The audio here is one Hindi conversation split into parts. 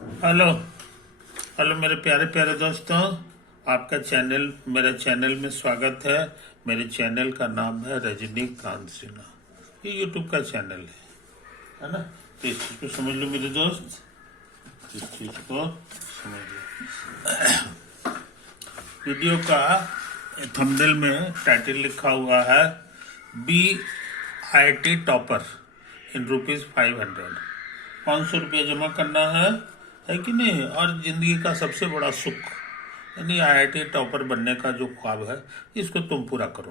हेलो। हेलो मेरे प्यारे प्यारे दोस्तों, आपका चैनल मेरे चैनल में स्वागत है। मेरे चैनल का नाम है रजनीकांत सिन्हा। ये यूट्यूब का चैनल है ना। तो इस चीज को समझ लो मेरे दोस्त, इस चीज को समझ लो। वीडियो का थंबनेल में टाइटल लिखा हुआ है B I T topper in ₹500। ₹500 जमा करना है कि नहीं। और जिंदगी का सबसे बड़ा सुख यानी आईआईटी टॉपर बनने का जो ख्वाब है, इसको तुम पूरा करो,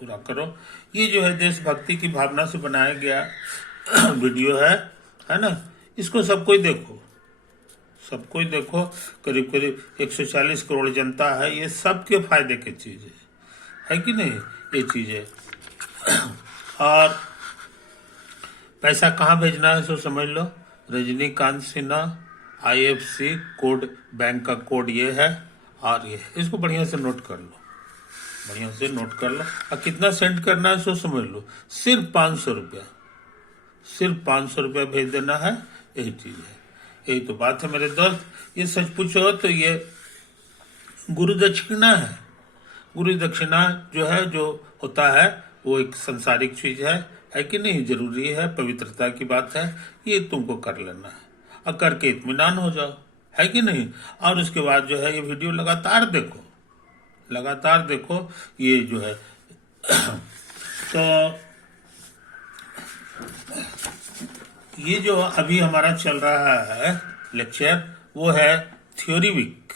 पूरा करो। ये जो है देशभक्ति की भावना से बनाया गया वीडियो है ना। इसको सबको ही देखो, सबको ही देखो। करीब करीब 140 करोड़ जनता है, ये सबके फायदे की चीज है कि नहीं। ये चीज है। और पैसा कहाँ भेजना है सो समझ लो। Rajinikanth Sinha IFC code, bank का कोड ये है और ये है। इसको बढ़िया से नोट कर लो, बढ़िया से नोट कर लो। और कितना सेंड करना है सो समझ लो। सिर्फ 500 रुपया, सिर्फ 500 रुपया भेज देना है। यही चीज है, यही तो बात है मेरे दोस्त। ये सच पूछो तो ये गुरु दक्षिणा है। गुरु दक्षिणा जो है, जो होता है, वो एक संसारिक चीज है कि नहीं। जरूरी है, पवित्रता की बात है। ये तुमको कर लेना है और करके इत्मीनान हो जाओ, है कि नहीं। और उसके बाद जो है ये वीडियो लगातार देखो, लगातार देखो। ये जो है तो ये जो अभी हमारा चल रहा है लेक्चर, वो है थ्योरी वीक।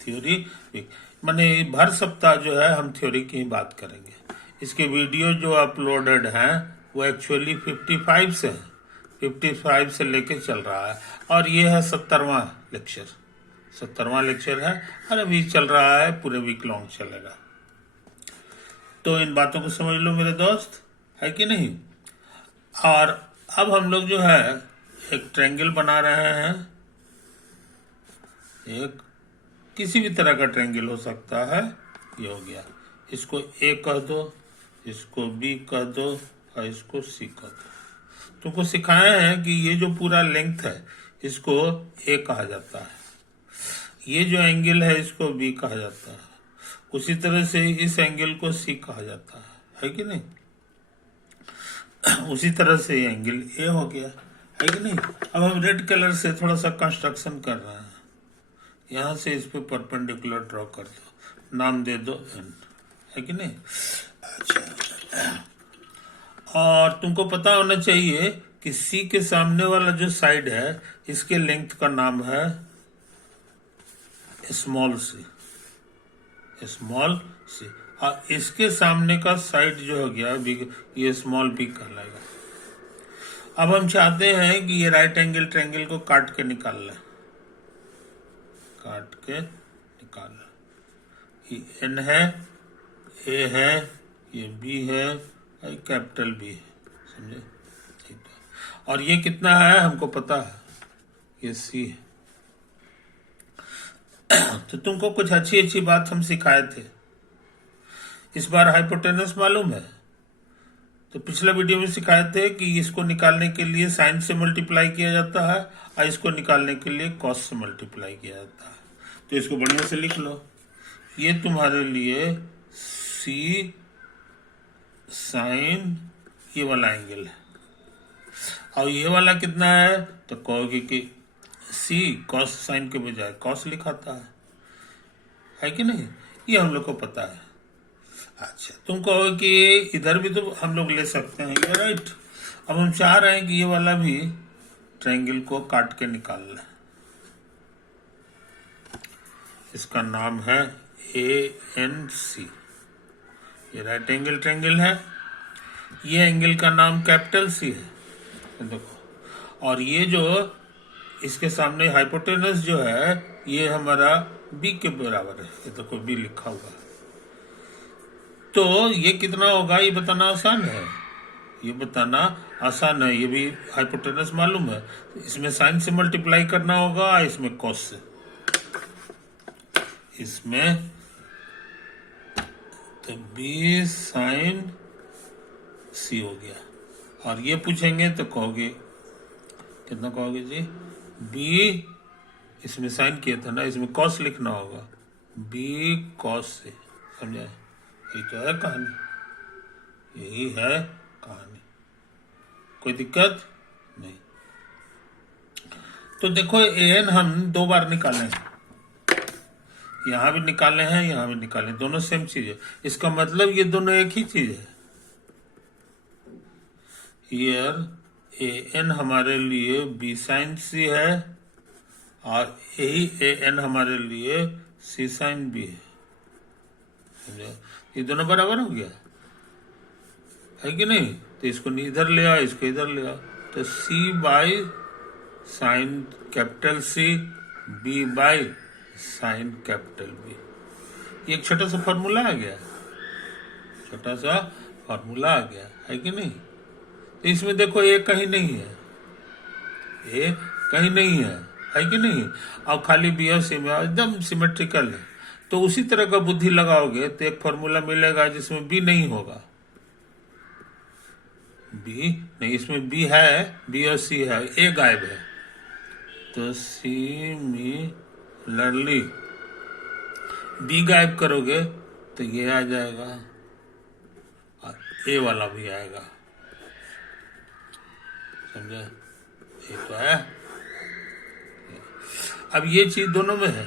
थ्योरी वीक माने भर सप्ताह जो है हम थ्योरी की ही बात करेंगे। इसके वीडियो जो अपलोडेड हैं वो एक्चुअली 55 से है, 55 से लेके चल रहा है। और ये है 70वां लेक्चर, 70वां लेक्चर है। और अभी चल रहा है, पूरे वीक लॉन्ग चलेगा। तो इन बातों को समझ लो मेरे दोस्त, है कि नहीं। और अब हम लोग जो है एक ट्रायंगल बना रहे हैं। एक किसी भी तरह का ट्रायंगल हो सकता है। ये हो गया, इसको A कह दो, इसको B कह दो और इसको C कह दो। तुमको सिखाए हैं कि ये जो पूरा लेंथ है इसको A कहा जाता है, ये जो एंगल है इसको B कहा जाता है, उसी तरह से इस एंगल को C कहा जाता है कि नहीं। उसी तरह से ये एंगल A हो गया, है कि नहीं। अब हम रेड कलर से थोड़ा सा कंस्ट्रक्शन कर रहे हैं। यहां से इस पे परपेंडिकुलर ड्रॉ कर दो, नाम दे दो N, है कि नहीं। अच्छा, और तुमको पता होना चाहिए कि C के सामने वाला जो साइड है इसके लेंथ का नाम है स्मॉल सी, स्मॉल सी। और इसके सामने का साइड जो हो गया बिग, ये स्मॉल बी कहलाएगा। अब हम चाहते हैं कि ये राइट एंगल ट्रायंगल को काट के निकाल लें, काट के निकाल लें। ये N है, A है, ये B है, कैपिटल B है, समझे। ठीक है। और ये कितना है हमको पता है, ये C है। तो तुमको कुछ अच्छी अच्छी बात हम सिखाए थे। इस बार हाइपोटेनस मालूम है। तो पिछला वीडियो में सिखाए थे कि इसको निकालने के लिए साइन से मल्टीप्लाई किया जाता है और इसको निकालने के लिए कॉस से मल्टीप्लाई किया जाता है। तो इसको बढ़िया से लिख लो। ये तुम्हारे लिए C साइन ये वाला एंगल है, और ये वाला कितना है तो कहोगे कि C कॉस साइन के बजाय कॉस लिखाता है कि नहीं। ये हम लोग को पता है। अच्छा, तुम कहो कि इधर भी तो हम लोग ले सकते हैं, ये राइट। अब हम चाह रहे हैं कि ये वाला भी ट्रायंगल को काट के निकाल लें। इसका नाम है ANC। ये राइट एंगल ट्रायंगल है, ये एंगल का नाम कैपिटल C है, देखो। और ये जो इसके सामने हाइपोटेनस जो है ये हमारा B के बराबर है, ये देखो B लिखा हुआ है। तो ये कितना होगा ये बताना आसान है, ये बताना आसान है। ये भी हाइपोटेनस मालूम है, इसमें साइन से मल्टीप्लाई करना होगा, इसमें कॉस से, इसमें तो B साइन C हो गया। और ये पूछेंगे तो कहोगे कितना, कहोगे जी बी, इसमें साइन किया था ना, इसमें कॉस लिखना होगा, बी कॉस से, समझा? यही तो है कहानी, यही है कहानी, कोई दिक्कत नहीं। तो देखो an हम 2 बार निकाले हैं, यहां भी निकाले हैं, यहां भी निकाले, दोनों सेम चीज है। इसका मतलब ये दोनों एक ही चीज है। an हमारे लिए b साइन सी है और यही an हमारे लिए c साइन b है, समझा? ये दोनों बराबर हो गया है कि नहीं? तो इसको इधर ले आओ, इसको इधर ले आओ, तो c by sine capital C, b by sine capital B. ये एक छोटा सा फॉर्मूला आ गया, छोटा सा फॉर्मूला आ गया, है कि नहीं? तो इसमें देखो ये कहीं नहीं है, ये कहीं नहीं है कि नहीं? अब खाली बी और सी में एकदम सिमेट्रिकल है। तो उसी तरह का बुद्धि लगाओगे तो एक फॉर्मूला मिलेगा जिसमें बी नहीं होगा, बी नहीं, इसमें बी है, बी और सी है, ए गायब है, तो सिमिलरली बी गायब करोगे तो ये आ जाएगा और ए वाला भी आएगा, समझे? ये तो है। अब ये चीज दोनों में है,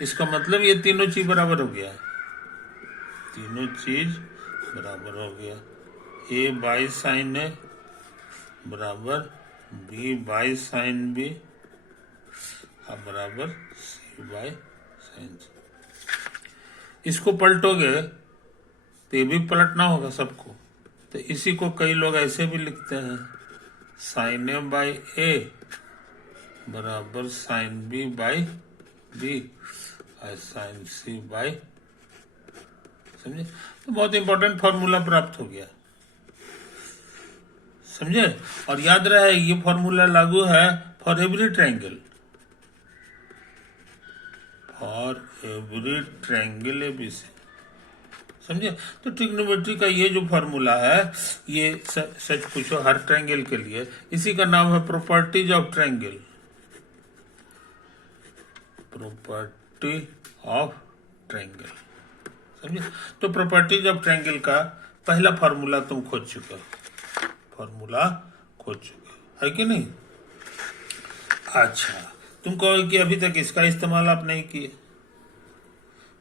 इसका मतलब ये तीनों चीज बराबर हो गया, तीनों चीज बराबर हो गया। ए बाई साइन ए बराबर बी बाई साइन बी बराबर सी बाई साइन सी। इसको पलटोगे तो ये भी पलटना होगा सबको, तो इसी को कई लोग ऐसे भी लिखते हैं, साइन ए बाई ए बराबर साइन बी बाई बी और साइन सी बाई, समझे? तो बहुत इंपॉर्टेंट फॉर्मूला प्राप्त हो गया, समझे? और याद रहे ये फॉर्मूला लागू है for every triangle, for every triangle ABC, समझे? तो ट्रिग्नोमेट्री का ये जो फॉर्मूला है ये सच पूछो हर ट्रायंगल के लिए, इसी का नाम है properties of triangle, property of triangle, समझे? तो प्रॉपर्टीज ऑफ ट्रायंगल का पहला फॉर्मूला तुम खोज चुके हो, फॉर्मूला खोज चुके हो, है कि नहीं? अच्छा, तुम कहो कि अभी तक इसका इस्तेमाल आप नहीं किए,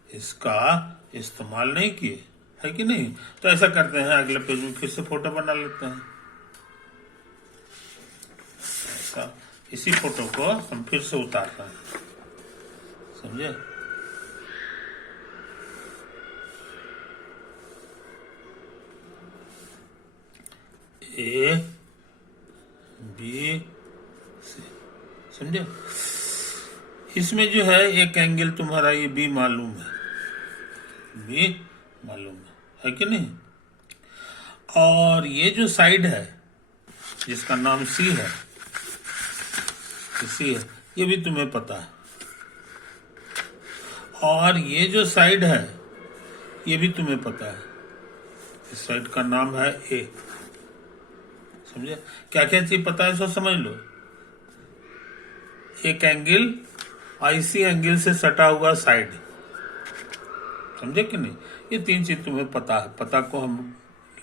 इसका इस्तेमाल नहीं किए, है कि नहीं? तो ऐसा करते हैं, अगले पेज में फिर से फोटो बना लेते हैं, ऐसा इसी फोटो को हम फिर से उतारते हैं, समझे? ए बी सी, समझे? इसमें जो है एक एंगल तुम्हारा ये बी मालूम है, बी मालूम है कि नहीं? और ये जो साइड है जिसका नाम सी है, सी है, ये भी तुम्हें पता है, और ये जो साइड है ये भी तुम्हें पता है, इस साइड का नाम है ए, समझे? क्या क्या चीज पता है सो समझ लो, एक एंगल आईसी एंगल से सटा हुआ साइड, समझे कि नहीं? ये 3 चीज तुम्हें पता है, पता को हम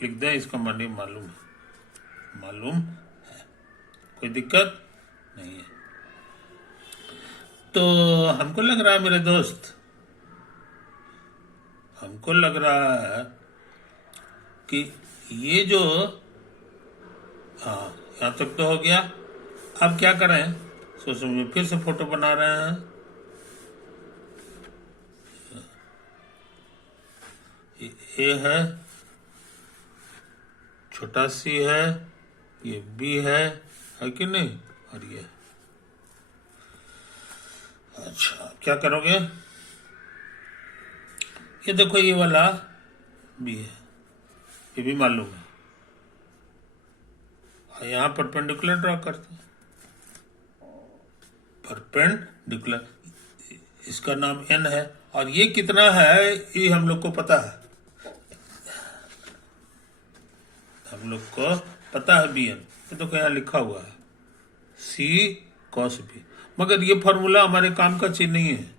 लिख दें, इसका माने मालूम है, मालूम है, कोई दिक्कत नहीं है। तो हमको लग रहा है मेरे दोस्त, हमको लग रहा है कि ये जो, हाँ यहाँ तक तो हो गया। अब क्या करें, सोचो में फिर से फोटो बना रहे हैं, ए है, छोटा सी है, ये बी है कि नहीं? और ये, अच्छा क्या करोगे, ये देखो ये वाला बी है, ये भी मालूम है, यहां परपेंडिकुलर ड्रॉ करते हैं, परपेंडिकुलर, इसका नाम n है, और ये कितना है ये हम लोग को पता है, हम लोग को पता है bn, तो देखो यहाँ लिखा हुआ है c cos b, मगर ये फॉर्मूला हमारे काम का चीज नहीं है,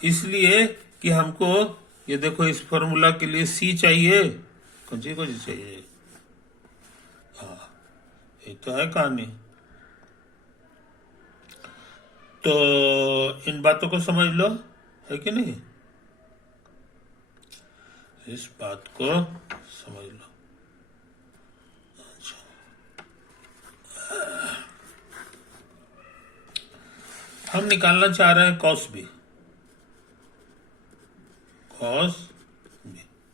इसलिए कि हमको ये देखो इस फॉर्मूला के लिए सी चाहिए, कौन सी चाहिए। हाँ, ये तो है कहानी। तो इन बातों को समझ लो, है कि नहीं, इस बात को समझ लो। अच्छा, हम निकालना चाह रहे हैं कॉस बी,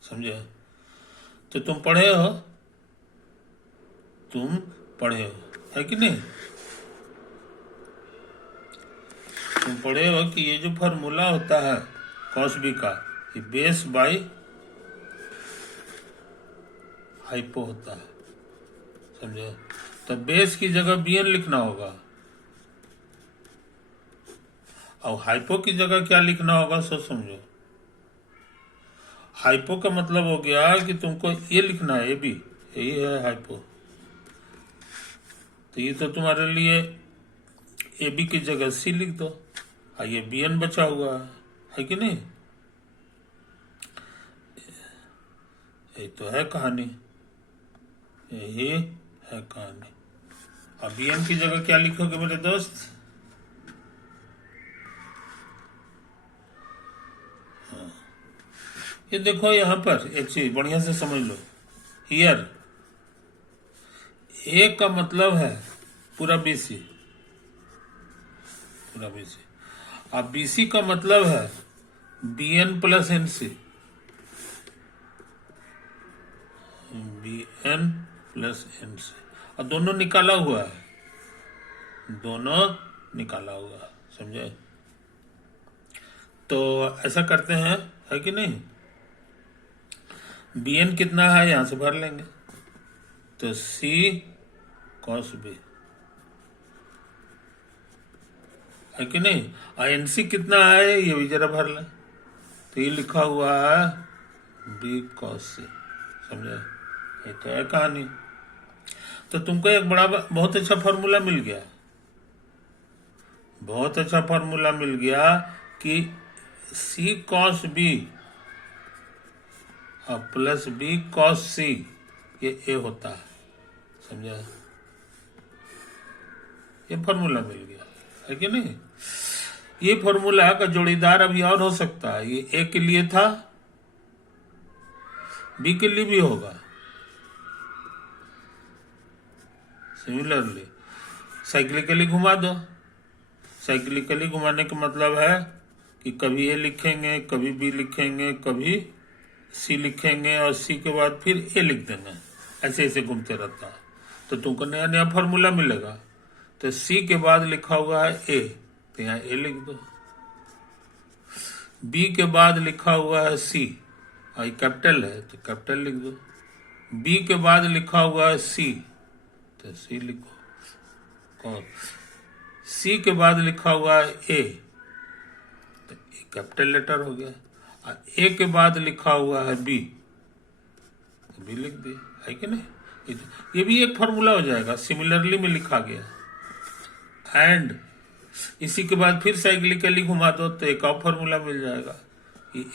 समझे। तो तुम पढ़े हो, है कि नहीं, तुम पढ़े हो कि ये जो फॉर्मूला होता है कॉस बी का, ये बेस बाय हाइपो होता है, समझे। तो बेस की जगह bn लिखना होगा, और हाइपो की जगह क्या लिखना होगा, सोच समझो। हाइपो का मतलब हो गया कि तुमको ये लिखना है, ये भी यही है हाइपो। तो ये तो तुम्हारे लिए ए बी की जगह सी लिख दो, और ये bn बचा हुआ है कि नहीं। यही तो है कहानी, यही है कहानी। अब bn की जगह क्या लिखोगे मेरे दोस्त, ये देखो यहां पर एक चीज बढ़िया से समझ लो। हियर ए का मतलब है पूरा बीसी, अब बीसी का मतलब है bn plus NC, bn plus NC, और दोनों निकाला हुआ है, समझे। तो ऐसा करते हैं, है कि नहीं, bn कितना है यहां से भर लेंगे, तो c cos b, है कि नहीं, और एनसी कितना है ये भी जरा भर लें, तो ये लिखा हुआ है b cos c, समझे। ये तो है कहानी। तो तुमको एक बहुत अच्छा फॉर्मूला मिल गया, कि c cos b और प्लस b cos c ये a होता है, समझा। ये फॉर्मूला मिल गया, है कि नहीं। ये फॉर्मूला का जोड़ीदार अभी और हो सकता है, ये a के लिए था, b के लिए भी होगा। सिमिलरली साइक्लिकली घुमा दो, साइक्लिकली घुमाने का मतलब है कि कभी ए लिखेंगे, कभी बी लिखेंगे, कभी सी लिखेंगे, और सी के बाद फिर ए लिख देंगे, ऐसे ऐसे घूमते रहता है। तो तुमको नया नया फॉर्मूला मिलेगा। तो सी के बाद लिखा हुआ है ए, तो यहाँ ए लिख दो। बी के बाद लिखा हुआ है सी, और कैपिटल है तो कैपिटल लिख दो। बी के बाद लिखा हुआ है सी, तो सी लिखो। और सी के बाद लिखा हुआ है ए, तो ए कैपिटल लेटर हो गया। और ए के बाद लिखा हुआ है बी, तो बी लिख दिया, है कि नहीं। ये भी एक फॉर्मूला हो जाएगा, सिमिलरली में लिखा गया। एंड इसी के बाद फिर साइक्लिकली घुमा दो तो एक और फॉर्मूला मिल जाएगा।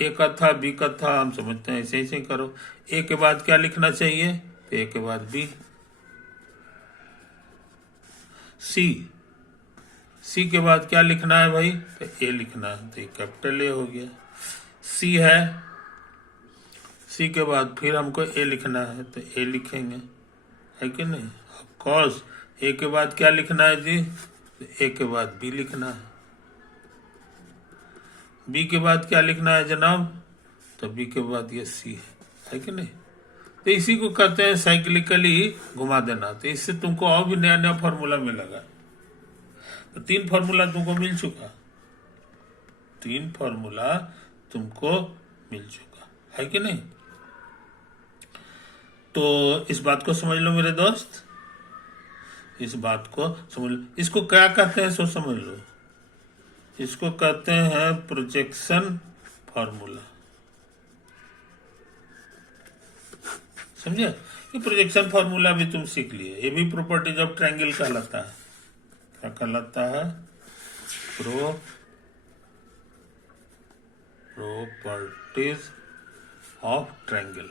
ए का था, बी का था, हम समझते हैं ऐसे ऐसे करो। ए के बाद क्या लिखना चाहिए, तो ए के बाद बी। सी के बाद क्या लिखना है भाई, तो ए लिखना है, तो कैपिटल ए हो गया। सी है, सी के बाद फिर हमको ए लिखना है, तो ए लिखेंगे, है कि नहीं। कॉस ए के बाद क्या लिखना है जी, तो ए के बाद बी लिखना है। बी के बाद क्या लिखना है जनाब, तो बी के बाद ये सी है कि नहीं। तो इसी को कहते हैं साइक्लिकली घुमा देना। तो इससे तुमको और भी नया नया फॉर्मूला मिलेगा। तो 3 फॉर्मूला तुमको मिल चुका, 3 फॉर्मूला तुमको मिल चुका, है कि नहीं। तो इस बात को समझ लो मेरे दोस्त, इस बात को समझ लो। इसको क्या कहते हैं, सो समझ लो। इसको कहते हैं प्रोजेक्शन फॉर्मूला, समझे। ये प्रोजेक्शन फॉर्मूला भी तुम सीख लिए। ये भी प्रॉपर्टीज ऑफ ट्रायंगल कहलाता है। क्या कहलाता है, प्रॉपर्टीज ऑफ ट्रायंगल।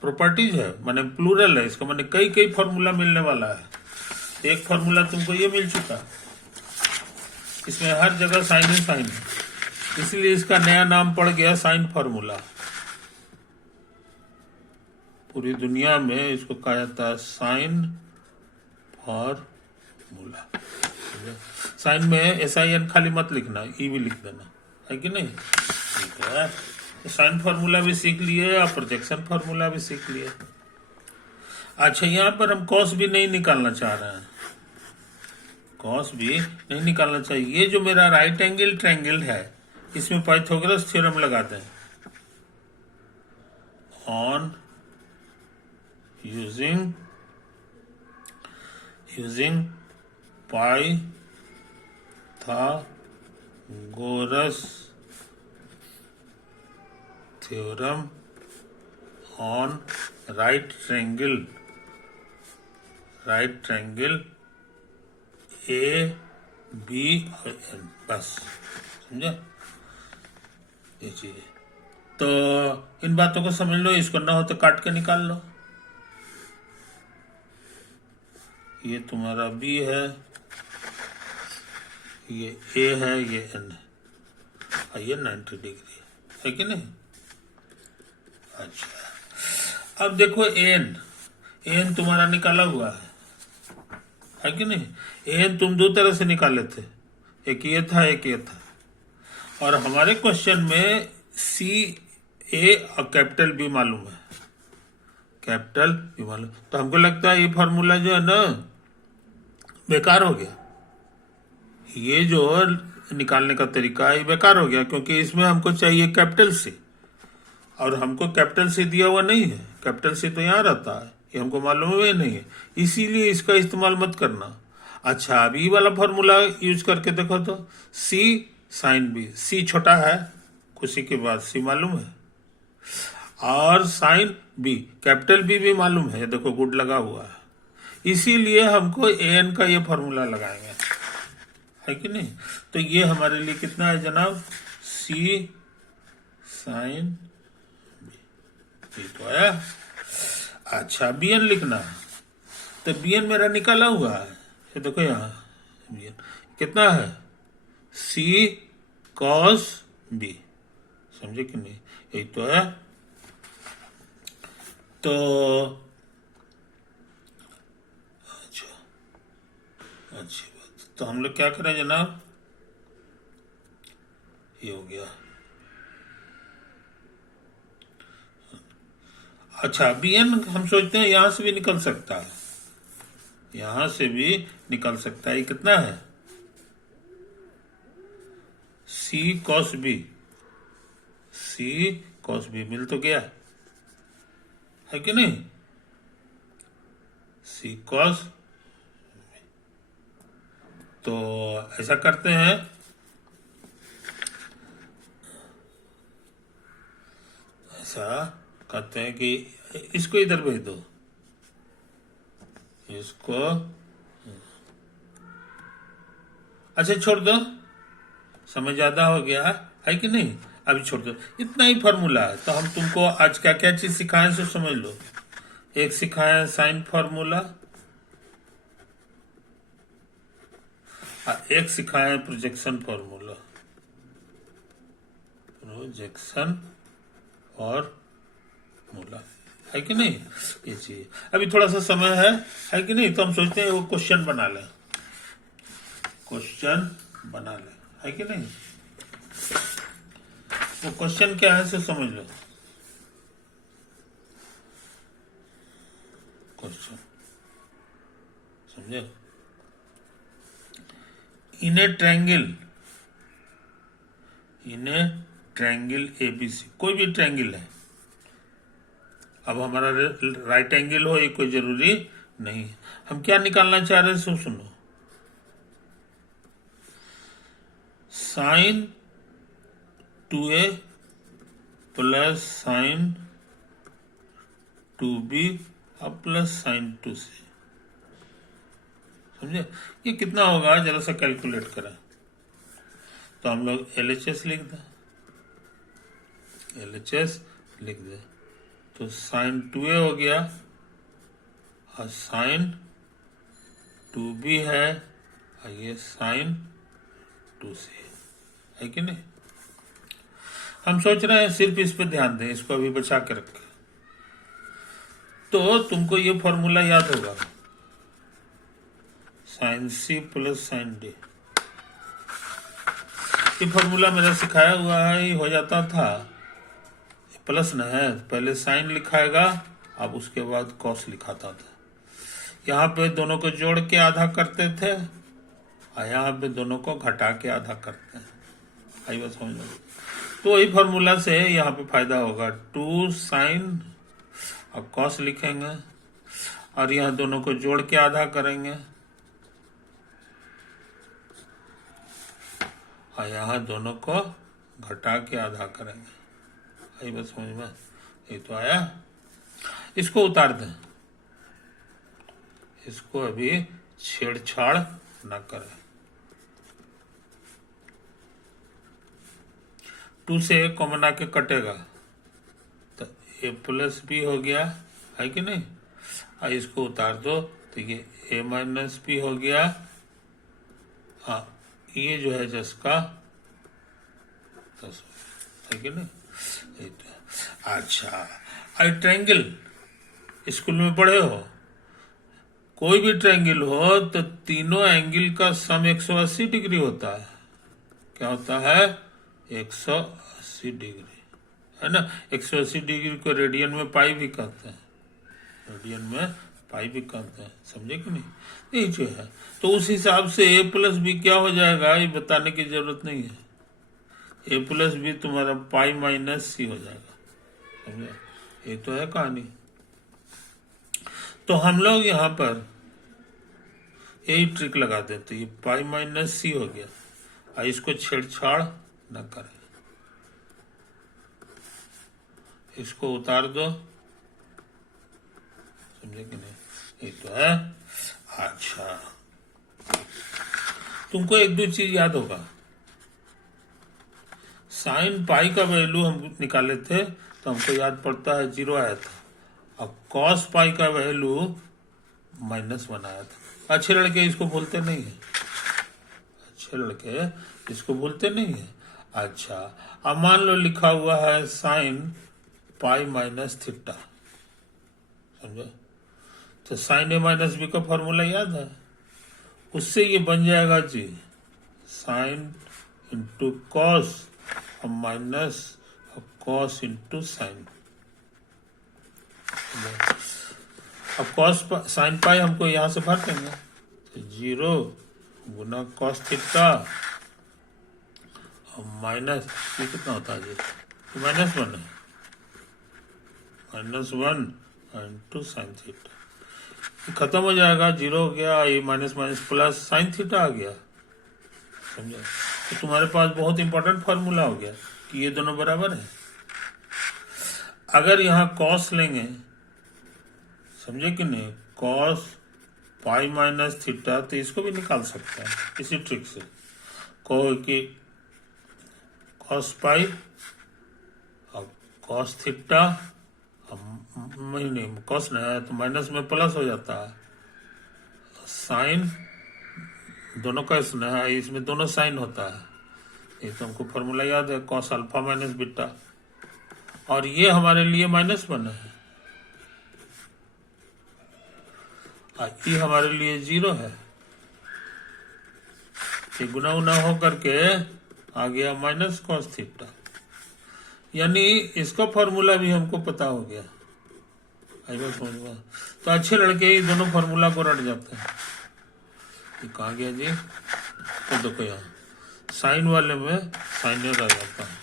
प्रॉपर्टीज है माने प्लूरल है, इसका माने कई कई फॉर्मूला मिलने वाला है। एक फॉर्मूला तुमको ये मिल चुका, इसमें हर जगह साइन ही साइन है, इसलिए इसका नया नाम पड़ गया साइन फॉर्मूला। पूरी दुनिया में इसको कहा जाता है साइन फॉर्मूला। साइन में SIN खाली मत लिखना, ई भी लिख देना, है कि नहीं? ठीक है, तो साइन फॉर्मूला भी सीख लिए और प्रोजेक्शन फॉर्मूला भी सीख लिए। अच्छा, यहाँ पर हम कॉस भी नहीं निकालना चाह रहे हैं, कॉस भी नहीं निकालना चाहिए। ये जो मेरा राइट एंगल ट्रायंगल है, इसमें पाइथागोरस थ्योरम लगाते हैं। On using Pythagoras theorem on right triangle AB और N, बस समझे ये चीज। तो इन बातों को समझ लो, इसको ना हो तो काट के निकाल लो। ये तुम्हारा B है, ये A है, ये N है, और ये 90 डिग्री है कि नहीं? अच्छा, अब देखो AN तुम्हारा निकाला हुआ है कि नहीं? AN तुम दो तरह से निकाले थे, एक ये था, एक ये था। और हमारे क्वेश्चन में CA और कैपिटल B मालूम है, कैपिटल B मालूम, तो हमको लगता है ये फॉर्मूला जो है ना बेकार हो गया। ये जो निकालने का तरीका है बेकार हो गया, क्योंकि इसमें हमको चाहिए कैपिटल C, और हमको कैपिटल C दिया हुआ नहीं है। कैपिटल C तो यहाँ रहता है, ये हमको मालूम ही नहीं है, इसीलिए इसका इस्तेमाल मत करना। अच्छा, अब ई वाला फॉर्मूला यूज करके देखो तो C साइन B, C छोटा है, खुशी के बाद C मालूम है, और साइन B कैपिटल B भी मालूम है, देखो गुड लगा हुआ है, इसीलिए हमको AN का ये फॉर्मूला लगाएंगे, है कि नहीं? तो ये हमारे लिए कितना है जनाब? C साइन B, ठीक तो है। अच्छा, BN लिखना है, तो BN मेरा निकाला हुआ है, ये देखो यहाँ BN कितना है? C cos B, समझे कि नहीं? यही तो है। तो अच्छा, अच्छी बात, तो हम लोग क्या करें जनाब? ये हो गया। अच्छा, BN हम सोचते हैं यहां से भी निकल सकता है, यहां से भी निकल सकता है। ये कितना है? C cos B, C cos B मिल तो गया, है कि नहीं? C cos, तो ऐसा करते हैं, ऐसा कहते हैं कि इसको इधर भेज दो, इसको अच्छा छोड़ दो, समय ज्यादा हो गया है कि नहीं? अभी छोड़ दो, इतना ही फॉर्मूला है। तो हम तुमको आज क्या क्या चीज सिखाएं सो समझ लो। एक सिखाएं साइन फॉर्मूला, एक सिखाएं प्रोजेक्शन फॉर्मूला, प्रोजेक्शन फॉर्मूला, है कि नहीं? ये चीज अभी थोड़ा सा समय है कि नहीं? तो हम सोचते हैं वो क्वेश्चन बना लें, क्वेश्चन बना लें, है कि नहीं? वो क्वेश्चन क्या है सो समझ लो। क्वेश्चन समझे? इन ए ट्रायंगल ABC, कोई भी ट्रायंगल है, अब हमारा राइट एंगल हो ये कोई जरूरी नहीं है। हम क्या निकालना चाह रहे हैं सो सुनो, sign 2A plus sign 2B और प्लस साइन 2C, समझे? ये कितना होगा जरा सा कैलकुलेट करें। तो हम लोग LHS लिख दें, LHS लिख दें। तो साइन 2A हो गया और साइन 2B है और ये साइन 2C है कि नहीं। हम सोच रहे हैं सिर्फ इस पे ध्यान दें, इसको अभी बचा के रखें। तो तुमको ये फॉर्मूला याद होगा, sine C plus sine D। ये फॉर्मूला मेरा सिखाया हुआ है, ये हो जाता था प्लस न है, पहले साइन लिखाएगा, अब उसके बाद कॉस लिखाता था। यहाँ पे दोनों को जोड़ के आधा करते थे और यहाँ पे दोनों को घटा के आधा करते हैं। आई बात समझ में। तो वही फॉर्मूला से यहाँ पे फायदा होगा, 2 साइन और कॉस लिखेंगे और यहाँ दोनों को जोड़ के आधा करेंगे और यहाँ दोनों को घटा के आधा करेंगे। आई बात समझ में। ये तो आया, इसको उतार दें, इसको अभी छेड़छाड़ ना करें। 2 से A कॉमन आके कटेगा तो A प्लस B हो गया, है कि नहीं। और इसको उतार दो तो ये A माइनस B हो गया। हाँ, ये जो है जिसका 10 है कि नहीं। अच्छा, आई ट्रायंगल स्कूल में पढ़े हो, कोई भी ट्रायंगल हो तो तीनों एंगल का सम 180 डिग्री होता है। क्या होता है? 180 डिग्री, है ना। 180 डिग्री को रेडियन में पाई भी कहते हैं, रेडियन में पाई भी कहते हैं, समझे कि नहीं। यही जो है, तो उस हिसाब से A प्लस B क्या हो जाएगा ये बताने की जरूरत नहीं है। A प्लस B तुम्हारा पाई माइनस C हो जाएगा, समझे। ये तो है कहानी। तो हम लोग यहाँ पर यही ट्रिक लगा देते, ये पाई माइनस C हो गया और इसको छेड़छाड़ न करें, इसको उतार दो, समझे कि नहीं। ये तो है। अच्छा, तुमको एक दो चीज याद होगा, साइन पाई का वैल्यू हम निकाले थे तो हमको याद पड़ता है 0 आया था, अब कॉस पाई का वैल्यू -1 आया था। अच्छे लड़के इसको भूलते नहीं है, अच्छे लड़के इसको भूलते नहीं है। अच्छा, अब मान लो लिखा हुआ है साइन पाई माइनस थीटा, समझे। तो साइन A माइनस B का फॉर्मूला याद है, उससे ये बन जाएगा जी साइन इंटू कॉस और माइनस कॉस इंटू साइन। अब कॉस साइन पाई हमको यहां से भर देंगे, तो 0 गुना कॉस थीटा और माइनस ये कितना होता है जी, -1 है, -1 इंटू साइन थीटा। खत्म हो जाएगा, 0 हो गया, ये minus minus plus sine theta आ गया, समझे। तो तुम्हारे पास बहुत इंपॉर्टेंट फॉर्मूला हो गया कि ये दोनों बराबर है। अगर यहाँ कॉस लेंगे, समझे कि नहीं, कॉस पाई माइनस थीटा, तो इसको भी निकाल सकते हैं इसी ट्रिक से। कहो कि कॉस पाई और कॉस थीटा, नहीं कॉस नहीं है तो माइनस में प्लस हो जाता है, साइन दोनों का इसमें है, इसमें दोनों साइन होता है। ये तो हमको फॉर्मूला याद है, कॉस अल्फा माइनस बीटा, और ये हमारे लिए -1 है और ये हमारे लिए 0 है। ये गुना उना हो करके आ गया माइनस कॉस थीटा, यानी इसका फॉर्मूला भी हमको पता हो गया। समझ में। तो अच्छे लड़के ही दोनों फॉर्मूला को रट जाते हैं। ये कहाँ गया जी, तो देखो यहाँ साइन वाले में साइन रह जाता है,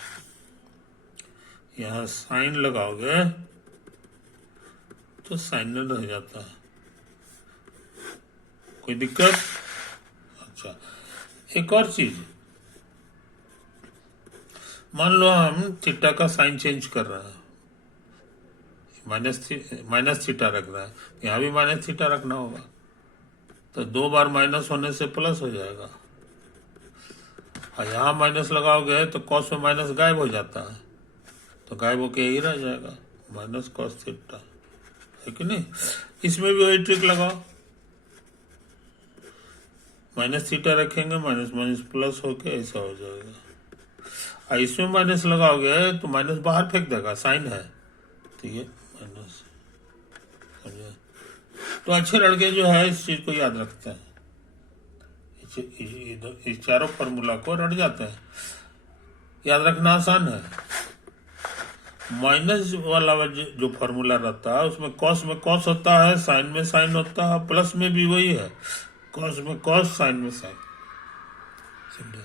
यहाँ साइन लगाओगे तो साइन रह जाता है, कोई दिक्कत। अच्छा, एक और चीज, मान लो हम थीटा का साइन चेंज कर रहे हैं, माइनस थीटा रख रहा है, यहाँ भी माइनस थीटा रखना होगा, तो 2 बार माइनस होने से प्लस हो जाएगा। और यहाँ माइनस लगाओगे तो कॉस में माइनस गायब हो जाता है, तो गायब होके यही रह जाएगा माइनस कॉस थीटा, है कि नहीं। इसमें भी वही ट्रिक लगाओ, माइनस थीटा रखेंगे, माइनस माइनस प्लस होके ऐसा हो जाएगा। और इसमें माइनस लगाओगे तो माइनस बाहर फेंक देगा, साइन है तो ये माइनस, समझे। तो अच्छे लड़के जो है इस चीज को याद रखते हैं, इस चारों फॉर्मूला को रट जाते हैं, याद रखना आसान है। माइनस वाला जो फॉर्मूला रहता है उसमें कॉस में कॉस होता है, साइन में साइन होता है, प्लस में भी वही है, कॉस में कॉस, साइन में साइन, समझे।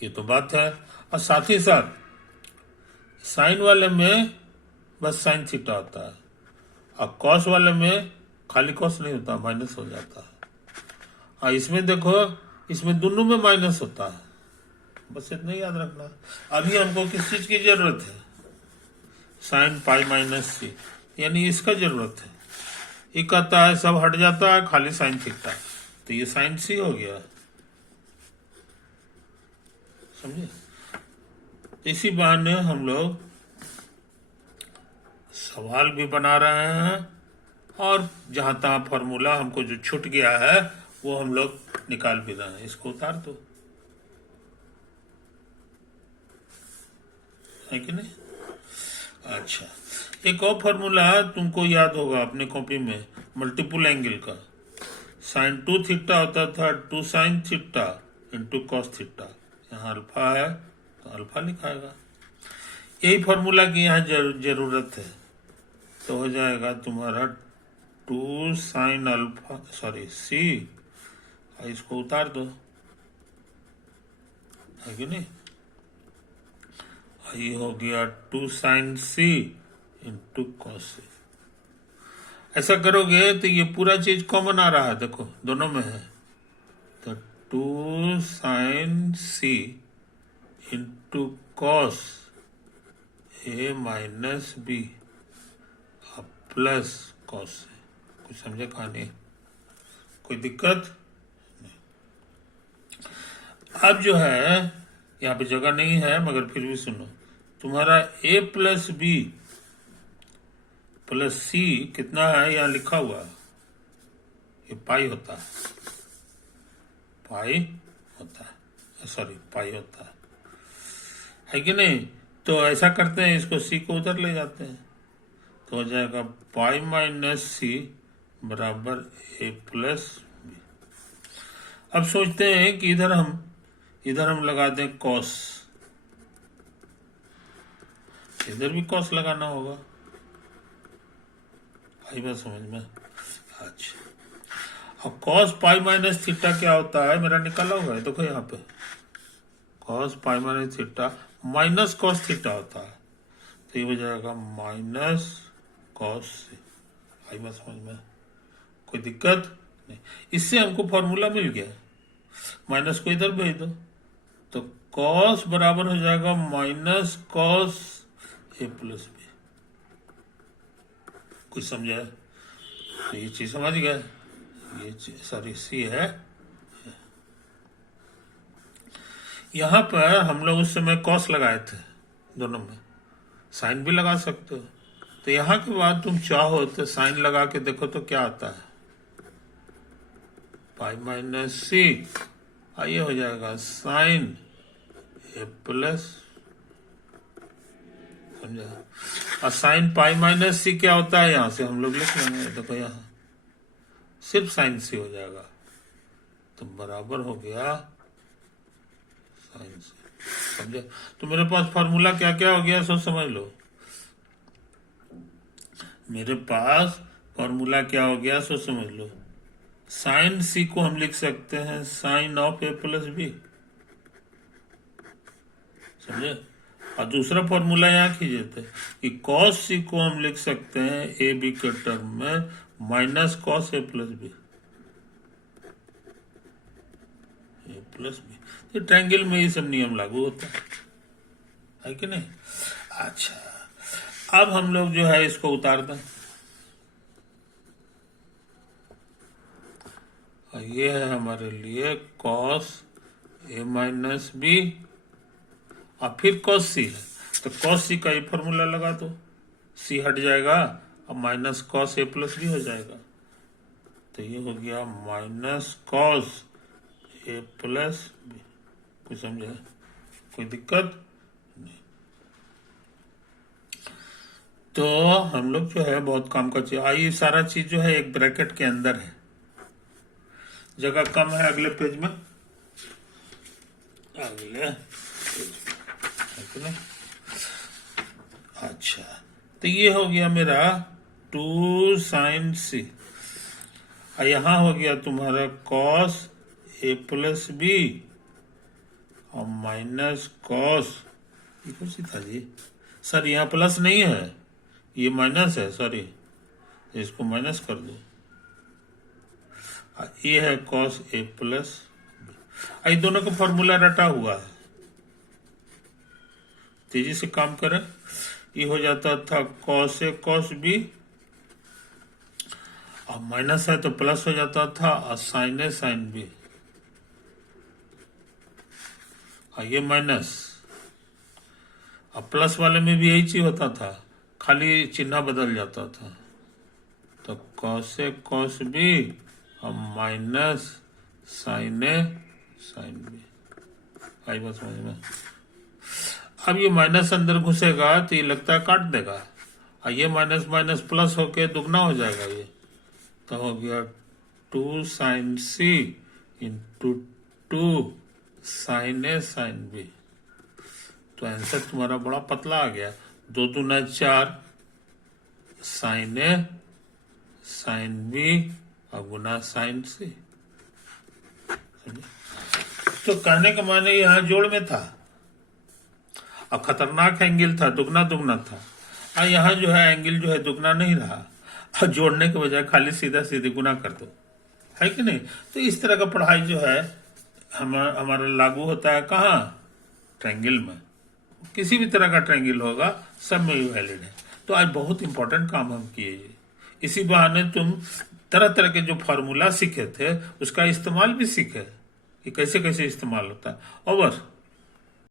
ये तो बात है। और साथ ही साथ साइन वाले में बस साइन थीटा होता है, और कॉस वाले में खाली कॉस नहीं होता, माइनस हो जाता है। और इसमें देखो, इसमें दोनों में माइनस होता है, बस इतना याद रखना। अभी हमको किस चीज की जरूरत है, साइन पाई माइनस सी, यानी इसका जरूरत है। ये कहता है सब हट जाता है, खाली साइन थीटा, तो ये साइन सी हो गया, समझे। इसी बहाने हम लोग सवाल भी बना रहे हैं, और जहां तहां फॉर्मूला हमको जो छूट गया है वो हम लोग निकाल भी रहे हैं। इसको उतार दो, है कि नहीं। अच्छा, एक और फॉर्मूला तुमको याद होगा अपने कॉपी में, मल्टीपल एंगल का। साइन 2 थीटा होता था 2 sine theta into cos theta, यहाँ अल्फा है तो अल्फा लिखाएगा। यही फॉर्मूला की यहाँ जरूरत है, तो हो जाएगा तुम्हारा 2 साइन अल्फा, सॉरी सी, इसको उतार दो, है कि नहीं। ये हो गया 2 साइन सी इंटू कॉस सी। ऐसा करोगे तो ये पूरा चीज कॉमन आ रहा है, देखो दोनों में है, तो 2 sign C into cos A minus B plus cos से। कुछ समझे कहानी, कोई दिक्कत नहीं। अब जो है यहाँ पे जगह नहीं है, मगर फिर भी सुनो, तुम्हारा a प्लस बी प्लस सी कितना है, यहाँ लिखा हुआ है, ये पाई होता है, पाई होता है, सॉरी पाई होता है कि नहीं। तो ऐसा करते हैं, इसको सी को उधर ले जाते हैं, तो हो जाएगा पाई माइनस सी बराबर ए प्लस बी। अब सोचते हैं कि इधर हम लगा दें कॉस, इधर भी कॉस लगाना होगा, आई बात समझ में। अच्छा, अब कॉस पाई माइनस थीटा क्या होता है, मेरा निकाला हुआ है, देखो यहाँ पे cos pi minus theta minus cos theta होता है, तो ये हो जाएगा माइनस कॉस से। आई बात समझ में, कोई दिक्कत नहीं। इससे हमको फॉर्मूला मिल गया, माइनस को इधर भेज दो, तो कॉस बराबर हो जाएगा minus cos A plus B. कुछ समझा, तो ये चीज समझ गया, ये सॉरी सी है। यहां पर हम लोग उस समय कॉस लगाए थे, दोनों में साइन भी लगा सकते हो, तो यहां के बाद तुम चाहो तो साइन लगा के देखो तो क्या आता है, पाई माइनस सी, ये हो जाएगा साइन ए प्लस, समझा। और साइन पाई माइनस सी क्या होता है, यहां से हम लोग लिख लेंगे, देखो यहाँ सिर्फ साइन सी हो जाएगा, तो बराबर हो गया साइन सी, समझे। तो मेरे पास फॉर्मूला क्या क्या हो गया, सोच समझ लो। मेरे पास फॉर्मूला क्या हो गया, सोच समझ लो। साइन सी को हम लिख सकते हैं sine of A plus B, समझे। और दूसरा फॉर्मूला यहाँ कीजिए थे कि कॉस सी को हम लिख सकते हैं ए बी के टर्म में minus cos A plus B, A plus B. तो ट्रायंगल में ये सब नियम लागू होता है कि नहीं। अच्छा, अब हम लोग जो है इसको उतार दें, ये है हमारे लिए कॉस ए माइनस बी और फिर कॉस सी है, तो कॉस सी का ये फॉर्मूला लगा दो, सी हट जाएगा, अब minus cos A plus B हो जाएगा। तो ये हो गया minus cos A plus B. कुछ समझे? कोई दिक्कत नहीं। तो हम लोग जो है बहुत काम का चीज, ये सारा चीज जो है एक ब्रैकेट के अंदर है, जगह कम है। अगले पेज में, अगले पेज में। अच्छा, तो ये हो गया मेरा 2 साइन सी, और यहां हो गया तुम्हारा कॉस ए प्लस बी और माइनस कॉस, ये कौन सी था जी सर? यहाँ प्लस नहीं है, ये माइनस है, सॉरी, इसको माइनस कर दो। ये है कॉस ए प्लस बी, ये दोनों का फॉर्मूला रटा हुआ है। तेजी से काम करें। ये हो जाता था कॉस ए कॉस बी, और माइनस है तो प्लस हो जाता था, और साइन ए साइन बी, और ये माइनस। अब प्लस वाले में भी यही चीज होता था, खाली चिन्ह बदल जाता था। तो कॉस ए कॉस बी और माइनस साइन ए साइन बी। आई बात समझ में? अब ये माइनस अंदर घुसेगा तो ये लगता है काट देगा, और ये माइनस माइनस प्लस होके दुगना हो जाएगा। ये तो हो गया 2 साइन सी इंटू 2 साइन ए साइन बी। तो आंसर तुम्हारा बड़ा पतला आ गया, 2 दूना 4 साइन ए साइन बी और गुना साइन सी। तो कहने का माने यहाँ जोड़ में था, और खतरनाक एंगल था, दुगना दुगना था। और यहाँ जो है एंगल जो है दुगना नहीं रहा, और जोड़ने के बजाय खाली सीधा सीधे गुना कर दो, है कि नहीं? तो इस तरह का पढ़ाई जो है हमारा लागू होता है कहाँ? ट्रायंगल में। किसी भी तरह का ट्रायंगल होगा, सब में ये वैलिड है। तो आज बहुत इंपॉर्टेंट काम हम किए। इसी बहाने तुम तरह तरह के जो फार्मूला सीखे थे उसका इस्तेमाल भी सीखे कि कैसे कैसे इस्तेमाल होता है। ओवर।